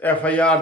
FIR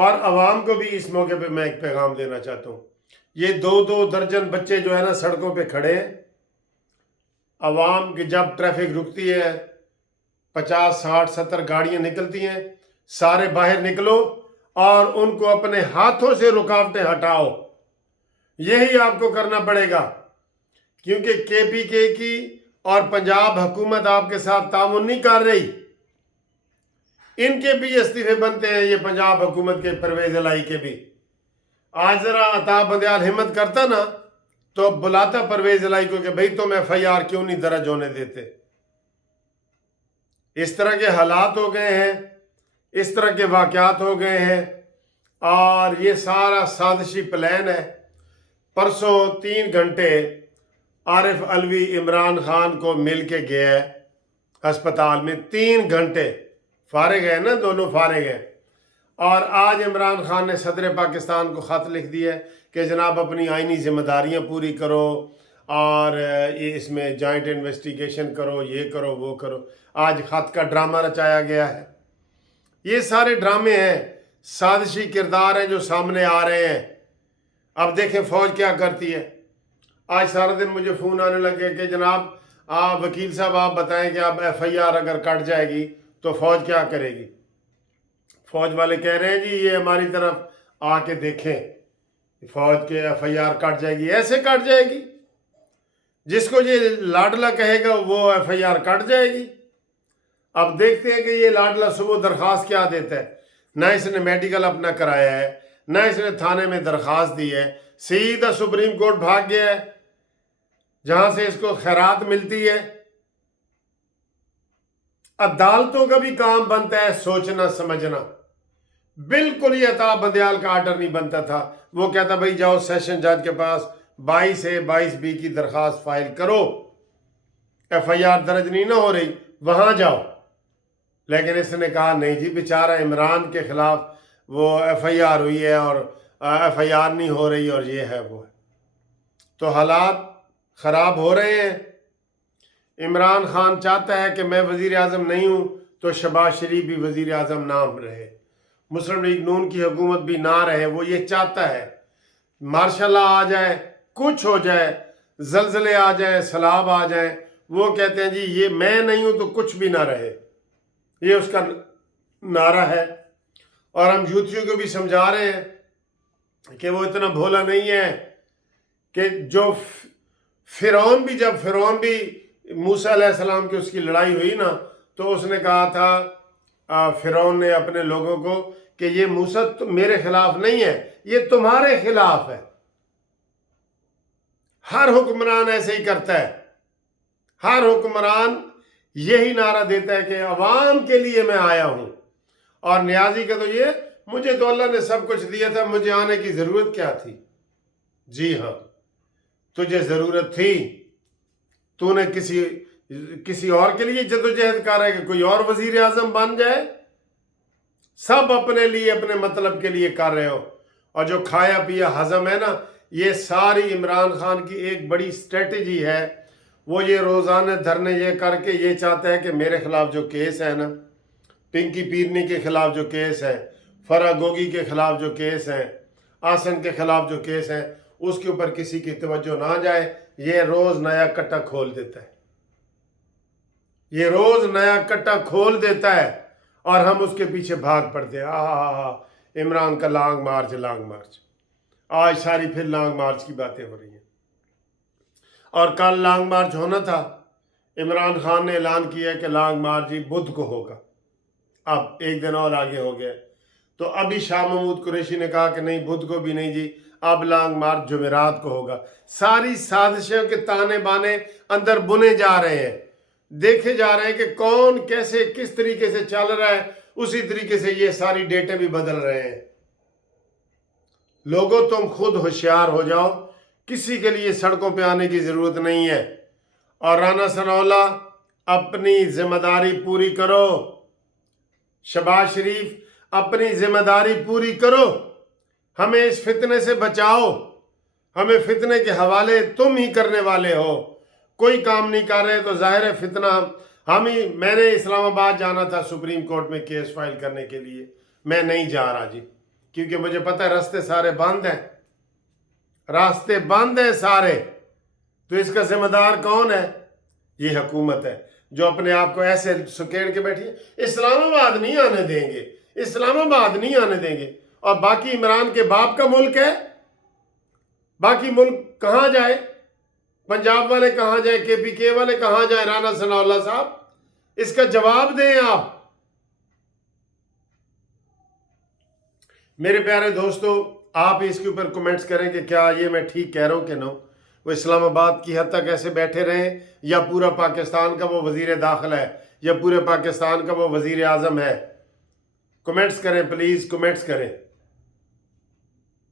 اور عوام کو بھی اس موقع پہ میں ایک پیغام دینا چاہتا ہوں، یہ 2-2 درجن بچے جو ہے نا سڑکوں پہ کھڑے ہیں، عوام کی جب ٹریفک رکتی ہے 50 60 70 گاڑیاں نکلتی ہیں، سارے باہر نکلو اور ان کو اپنے ہاتھوں سے رکاوٹیں ہٹاؤ، یہی آپ کو کرنا پڑے گا، کیونکہ KPK کی اور پنجاب حکومت آپ کے ساتھ تعاون نہیں کر رہی، ان کے بھی استعفے بنتے ہیں، یہ پنجاب حکومت کے پرویز الہی کے بھی۔ آج ذرا عطا بندیال ہمت کرتا نا تو بلاتا پرویز الہی کو کہ بھئی تم FIR کیوں نہیں درج ہونے دیتے۔ اس طرح کے حالات ہو گئے ہیں، اس طرح کے واقعات ہو گئے ہیں، اور یہ سارا سازشی پلان ہے۔ پرسوں 3 گھنٹے عارف علوی عمران خان کو مل کے گیا ہے ہسپتال میں، 3 گھنٹے فارغ ہے نا، دونوں فارغ ہیں، اور آج عمران خان نے صدر پاکستان کو خط لکھ دیا ہے کہ جناب اپنی آئینی ذمہ داریاں پوری کرو اور اس میں جوائنٹ انویسٹیگیشن کرو، یہ کرو وہ کرو۔ آج خط کا ڈرامہ رچایا گیا ہے۔ یہ سارے ڈرامے ہیں، سازشی کردار ہیں جو سامنے آ رہے ہیں۔ اب دیکھیں فوج کیا کرتی ہے۔ آج سارا دن مجھے فون آنے لگے کہ جناب وکیل صاحب آپ بتائیں کہ اب FIR اگر کٹ جائے گی تو فوج کیا کرے گی؟ فوج والے کہہ رہے ہیں جی یہ ہماری طرف آ کے دیکھیں، فوج کے FIR کٹ جائے گی، ایسے کٹ جائے گی؟ جس کو یہ لاڈلا کہے گا وہ FIR کٹ جائے گی۔ اب دیکھتے ہیں کہ یہ لاڈلا صبح درخواست کیا دیتا ہے۔ نہ اس نے میڈیکل اپنا کرایا ہے، نہ اس نے تھانے میں درخواست دی ہے، سیدھا سپریم کورٹ بھاگ گیا ہے جہاں سے اس کو خیرات ملتی ہے۔ عدالتوں کا بھی کام بنتا ہے سوچنا سمجھنا۔ بالکل یہ عطا بندیال کا آرڈر نہیں بنتا تھا، وہ کہتا بھائی جاؤ سیشن جج کے پاس 22A 22B کی درخواست فائل کرو، FIR درج نہیں نہ ہو رہی، وہاں جاؤ۔ لیکن اس نے کہا نہیں جی، بیچارہ عمران کے خلاف وہ FIR ہوئی ہے اور FIR نہیں ہو رہی اور یہ ہے وہ ہے۔ تو حالات خراب ہو رہے ہیں۔ عمران خان چاہتا ہے کہ میں وزیر اعظم نہیں ہوں تو شہباز شریف بھی وزیر اعظم نہ رہے، مسلم لیگ نون کی حکومت بھی نہ رہے، وہ یہ چاہتا ہے۔ مارشل لا آ جائے، کچھ ہو جائے، زلزلے آ جائیں، سیلاب آ جائیں، وہ کہتے ہیں جی یہ میں نہیں ہوں تو کچھ بھی نہ رہے، یہ اس کا نعرہ ہے۔ اور ہم یوتھیوں کو بھی سمجھا رہے ہیں کہ وہ اتنا بھولا نہیں ہے کہ جو فرعون بھی موسیٰ علیہ السلام کی اس کی لڑائی ہوئی نا تو اس نے کہا تھا فرعون نے اپنے لوگوں کو کہ یہ موسیٰ میرے خلاف نہیں ہے، یہ تمہارے خلاف ہے۔ ہر حکمران ایسے ہی کرتا ہے، ہر حکمران یہی نعرہ دیتا ہے کہ عوام کے لیے میں آیا ہوں۔ اور نیازی کا تو یہ مجھے تو اللہ نے سب کچھ دیا تھا، مجھے آنے کی ضرورت کیا تھی؟ جی ہاں، تجھے ضرورت تھی، تو نے کسی اور کے لیے جدوجہد کر رہا ہے کہ کوئی اور وزیر اعظم بن جائے؟ سب اپنے لیے اپنے مطلب کے لیے کر رہے ہو، اور جو کھایا پیا ہضم ہے نا، یہ ساری عمران خان کی ایک بڑی اسٹریٹجی ہے۔ وہ یہ روزانہ دھرنے یہ کر کے یہ چاہتا ہے کہ میرے خلاف جو کیس ہے نا، پنکی پیرنی کے خلاف جو کیس ہے، فرا گوگی کے خلاف جو کیس ہیں، آسن کے خلاف جو کیس ہیں، اس کے اوپر کسی کی توجہ نہ جائے، یہ روز نیا کٹا کھول دیتا ہے، یہ روز نیا کٹا کھول دیتا ہے اور ہم اس کے پیچھے بھاگ پڑتے ہیں۔ عمران کا لانگ مارچ، آج ساری پھر لانگ مارچ کی باتیں ہو رہی ہیں، اور کل لانگ مارچ ہونا تھا۔ عمران خان نے اعلان کیا کہ لانگ مارچ جی بدھ کو ہوگا، اب ایک دن اور آگے ہو گیا۔ تو ابھی شاہ محمود قریشی نے کہا کہ نہیں بدھ کو بھی نہیں جی، اب لانگ مارچ جمعرات کو ہوگا۔ ساری سازشوں کے تانے بانے اندر بنے جا رہے ہیں، دیکھے جا رہے ہیں کہ کون کیسے کس طریقے سے چل رہا ہے، اسی طریقے سے یہ ساری ڈیٹیں بھی بدل رہے ہیں۔ لوگوں تم خود ہوشیار ہو جاؤ، کسی کے لیے سڑکوں پہ آنے کی ضرورت نہیں ہے۔ اور رانا ثناءاللہ اپنی ذمہ داری پوری کرو، شہباز شریف اپنی ذمہ داری پوری کرو، ہمیں اس فتنے سے بچاؤ۔ ہمیں فتنے کے حوالے تم ہی کرنے والے ہو، کوئی کام نہیں کر رہے تو ظاہر ہے فتنہ میں نے اسلام آباد جانا تھا سپریم کورٹ میں کیس فائل کرنے کے لیے، میں نہیں جا رہا جی، کیونکہ مجھے پتہ ہے راستے سارے بند ہیں، راستے بند ہیں سارے. تو اس کا ذمہ دار کون ہے؟ یہ حکومت ہے جو اپنے آپ کو ایسے سکیڑ کے بیٹھی ہے. اسلام آباد نہیں آنے دیں گے، اسلام آباد نہیں آنے دیں گے. اور باقی عمران کے باپ کا ملک ہے، باقی ملک کہاں جائے؟ پنجاب والے کہاں جائیں؟ کے پی کے والے کہاں جائیں؟ رانا ثناء اللہ صاحب اس کا جواب دیں آپ. میرے پیارے دوستو، آپ اس کے اوپر کمنٹس کریں کہ کیا یہ میں ٹھیک کہہ رہا ہوں کہ نو. وہ اسلام آباد کی حد تک ایسے بیٹھے رہیں یا پورا پاکستان کا وہ وزیر داخلہ ہے یا پورے پاکستان کا وہ وزیر اعظم ہے؟ کمنٹس کریں پلیز، کمنٹس کریں.